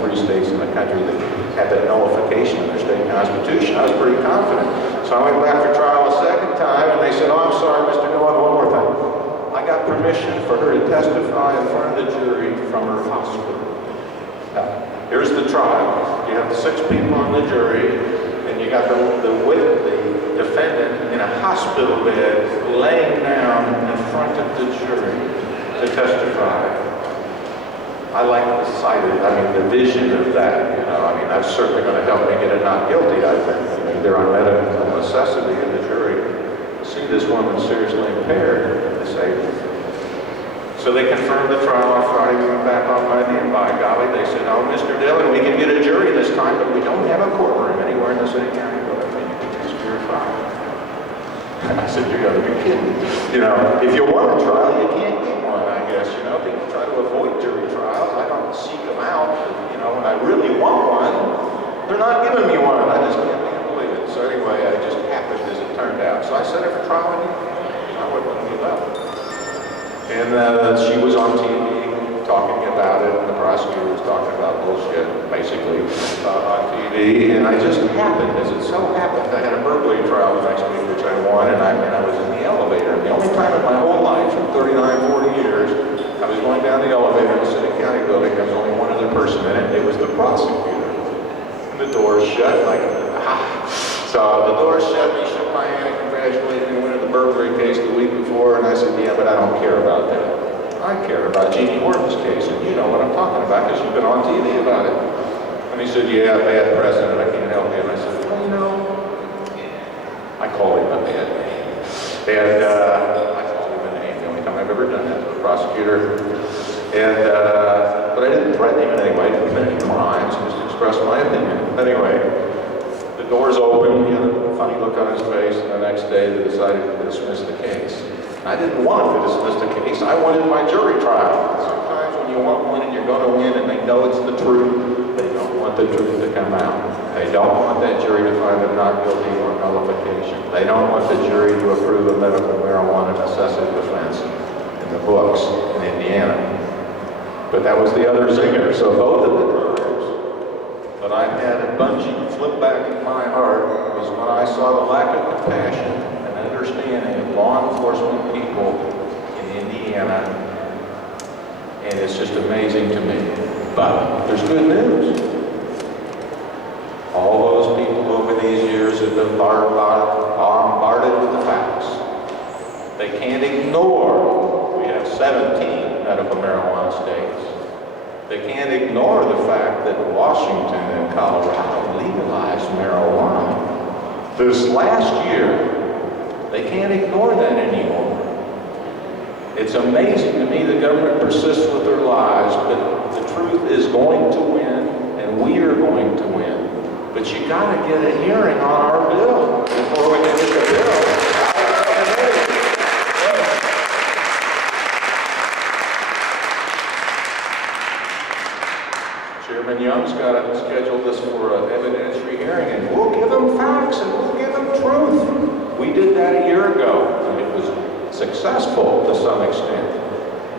3 states in the country that had that nullification of their state constitution. I was pretty confident. So I went back for trial a second time, and they said, oh, I'm sorry, Mr. Dillon, one more thing. I got permission for her to testify in front of the jury from her hospital. Now, here's the trial. You have 6 people on the jury, and you got the defendant in a hospital bed laying down in front of the jury to testify. I like the sight of, the vision of that, that's certainly going to help me get a not guilty, I think. Either on medical necessity in the jury to see this woman seriously impaired and disabled. So they confirmed the trial on Friday. We went back on Monday, and by golly, they said, oh, Mr. Dillon, we can get a jury this time, but we don't have a courtroom anywhere in the city county building. I said, you gotta be kidding. If you want a trial, you can't get one, I guess. People try to avoid jury trials. I don't seek them out. But, when I really want one, they're not giving me one. I just can't believe it. So anyway, it just happened as it turned out. So I set her for trial, and I wouldn't give up. And she was on TV talking about it, and the prosecutor was talking about bullshit, basically, on TV. And I just happened, as it so happened, I had a burglary trial the next week, which I won, and I was in the elevator. The only time in my whole life, from 39, 40 years, I was going down the elevator in the city county building. There was only one other person in it. It was the prosecutor. And the door shut, like, So the door shut, he shook my hand and congratulated me, went to the burglary case the week before, and I said, yeah, but I don't care about that. I care about Jeannie Horton's case, and you know what I'm talking about because you've been on TV about it. And he said, yeah, bad president, I can't help you. And I said, well, I called him a bad name. And I called him a name, the only time I've ever done that to a prosecutor. And, but I didn't threaten him in any way, I didn't commit any crimes, I just expressed my opinion. Anyway, the doors open, he had a funny look on his face, and the next day they decided to dismiss the case. I didn't want to dismiss the case, I wanted my jury trial. Sometimes when you want one and you're going to win and they know it's the truth, they don't want the truth to come out. They don't want that jury to find them not guilty or nullification. They don't want the jury to approve of medical marijuana necessity defense in the books in Indiana. But that was the other zinger. So both of the times that I had a bungee flip back in my heart was when I saw the lack of compassion and understanding of law enforcement people in Indiana, and it's just amazing to me. But there's good news. All those people over these years have been bombarded with the facts. They can't ignore, we have 17 medical marijuana states. They can't ignore the fact that Washington and Colorado legalized marijuana this last year. They can't ignore that anymore. It's amazing to me the government persists with their lies, but the truth is going to win, and we are going to win. But you got to get a hearing on our bill before we can get the bill. Chairman Young's got to schedule this for an evidentiary hearing, and we'll give them facts and we'll give them truth. We did that a year ago, and it was successful to some extent.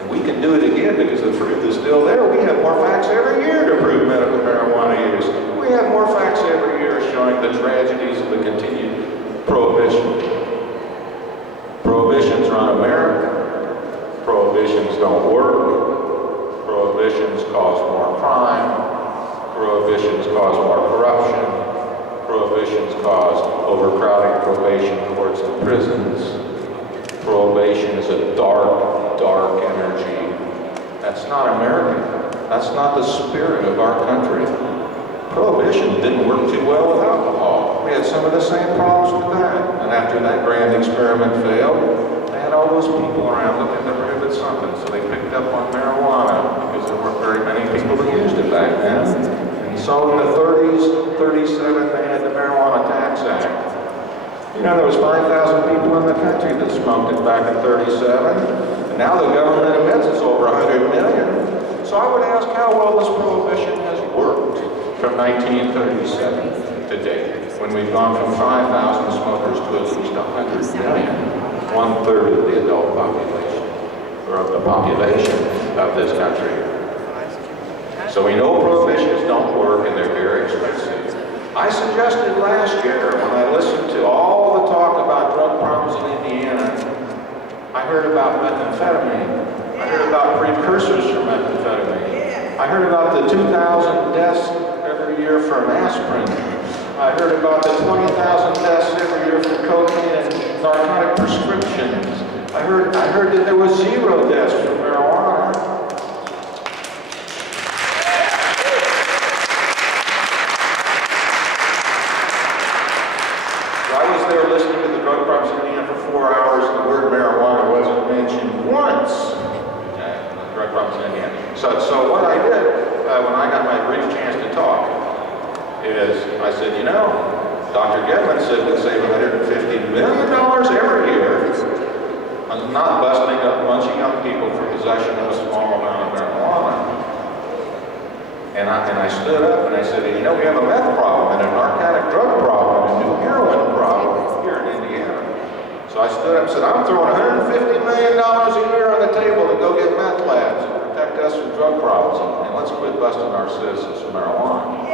And we can do it again because the truth is still there. We have more facts every year to prove medical marijuana use. We have more facts every year showing the tragedies of the continued prohibition. Prohibitions run America. Prohibitions don't work. Prohibitions cause more crime. Prohibitions cause more corruption. Prohibitions cause overcrowding probation courts and prisons. Prohibition is a dark, dark energy. That's not American. That's not the spirit of our country. Prohibition didn't work too well with alcohol. We had some of the same problems with that. And after that grand experiment failed, they had all those people around looking to prohibit something. So they picked up on marijuana because there weren't very many people that used it back then. And so in the 30s, 37, they had the Marijuana Tax Act. There was 5,000 people in the country that smoked it back in 37. And now the government admits it's over 100 million. So I would ask how well this prohibition has worked from 1937 to date, when we've gone from 5,000 smokers to at least 100 million, 1/3 of the adult population, or of the population of this country. So we know prohibitions don't work and they're very expensive. I suggested last year when I listened to all the talk about drug problems in Indiana, I heard about methamphetamine. I heard about precursors for methamphetamine. I heard about the 2,000 deaths every year from aspirin. I heard about the 20,000 deaths every year from cocaine and narcotic prescriptions. I heard that there was 0 deaths from marijuana. So I was there listening to the drug problems in Indiana for 4 hours and the word marijuana wasn't mentioned once. Okay, the drug problems in Indiana. So what I did when I got my brief chance to talk is I said, you know, Dr. Gedlin said we'd save $150 million every year on not busting up a bunch of young people for possession of a small amount of marijuana. And I stood up and I said, you know, we have a meth problem and a narcotic drug problem and a new heroin problem here in Indiana. So I stood up and said, I'm throwing $150 million a year on the table to go get meth labs and protect us from drug problems, and let's quit busting our citizens for marijuana.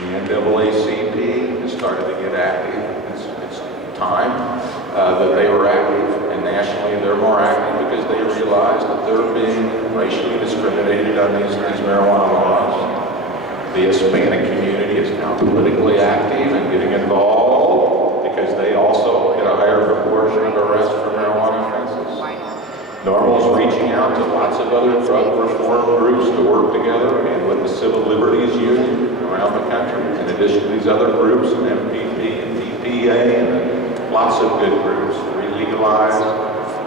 The NAACP has started to get active. It's time that they were active, and nationally they're more active because they realize that they're being racially discriminated on these marijuana laws. The Hispanic community is now politically active and getting involved because they also get a higher proportion of arrests for marijuana offenses. Norml's reaching out to lots of other drug reform groups to work together, and with the Civil Liberties Union around the country, in addition to these other groups, and MPP and DPA, and lots of good groups, Relegalize.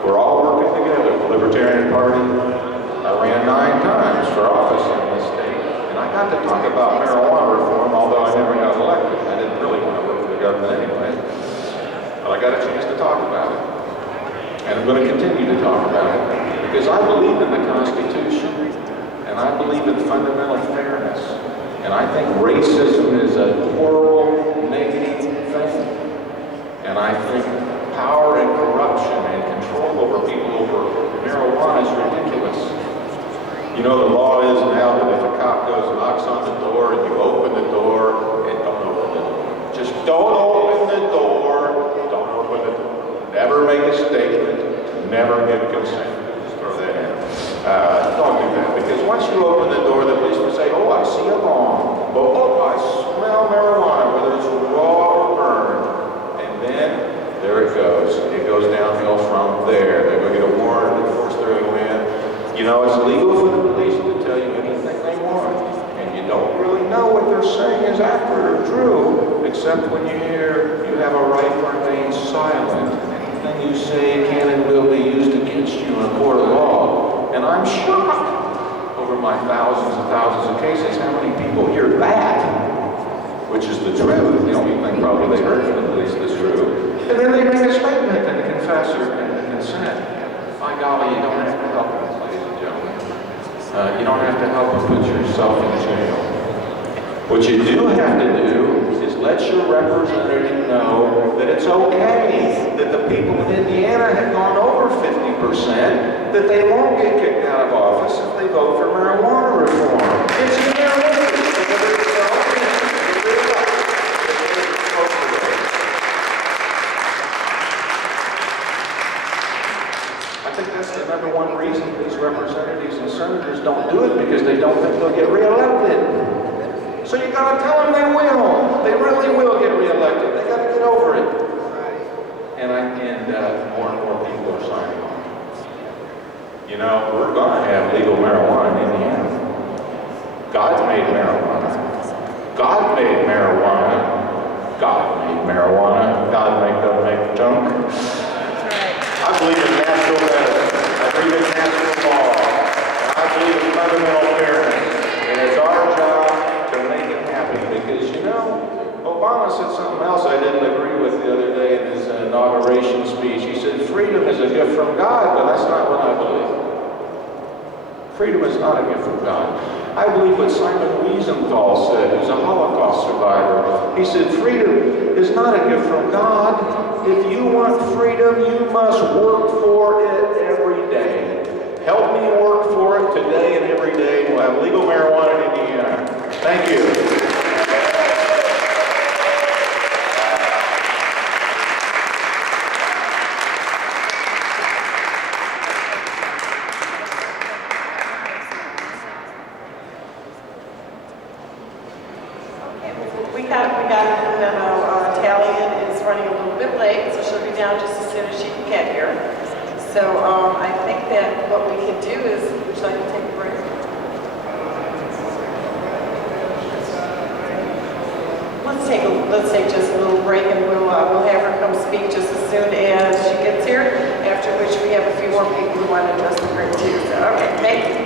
We're all working together. The Libertarian Party, I ran 9 times for office in this state, and I got to talk about marijuana reform, although I never got elected. I didn't really want to work for the government anyway, but I got a chance to talk about it. And I'm going to continue to talk about it because I believe in the Constitution and I believe in fundamental fairness. And I think racism is a horrible, negative thing. And I think power and corruption and control over people over marijuana is ridiculous. You know, the law is now that if a cop goes and knocks on the door and you open the door, and don't open the door. Just don't open the door. Don't open the door. Never make a statement, never give consent. Just throw that in. Don't do that, because once you open the door, the police will say, oh, I see a bomb. Oh, I smell marijuana, whether it's raw or burned. And then, there it goes. It goes downhill from there. They're going to get a warrant, of course they're going to win. You know, it's legal for the police to tell you anything they want. And you don't really know what they're saying is accurate or true, except when you hear you have a right to remain silent. Anything you say can and will be used against you in a court of law. And I'm shocked over my thousands and thousands of cases how many people hear that, which is the truth. The only thing probably they heard from the police that's true. And then they make a statement and confess or consent. My golly, you don't have to help them, ladies and gentlemen. You don't have to help them put yourself in jail. What you do have to do is let your representative know that it's okay that the people in Indiana have gone over 50%, that they won't get kicked out of office if they vote for marijuana reform. It's in their interest. I think that's the #1 reason these representatives and senators don't do it, because they don't think they'll get reelected. So you gotta tell them they will. They really will get reelected. They gotta get over it. And more and more people are signing on. You know, we're gonna have legal marijuana in Indiana. God made marijuana. God made marijuana. God made marijuana. God don't make junk. I believe in natural medicine. I believe in natural law. And I believe in fundamental fairness. And it's our job to make it happen, because, you know, Obama said something else I didn't agree with the other day in his inauguration speech. He said, freedom is a gift from God, but that's not what I believe. Freedom is not a gift from God. I believe what Simon Wiesenthal said, who's a Holocaust survivor. He said, freedom is not a gift from God. If you want freedom, you must work for it every day. Help me work for it today and every day. We'll have legal marijuana in Indiana. Thank you. We got a memo. Talian is running a little bit late, so she'll be down just as soon as she can get here. So I think that what we can do is, would you like to take a break? Let's take just a little break, and we'll have her come speak just as soon as she gets here. After which we have a few more people who want to address the group too. So okay, thank you.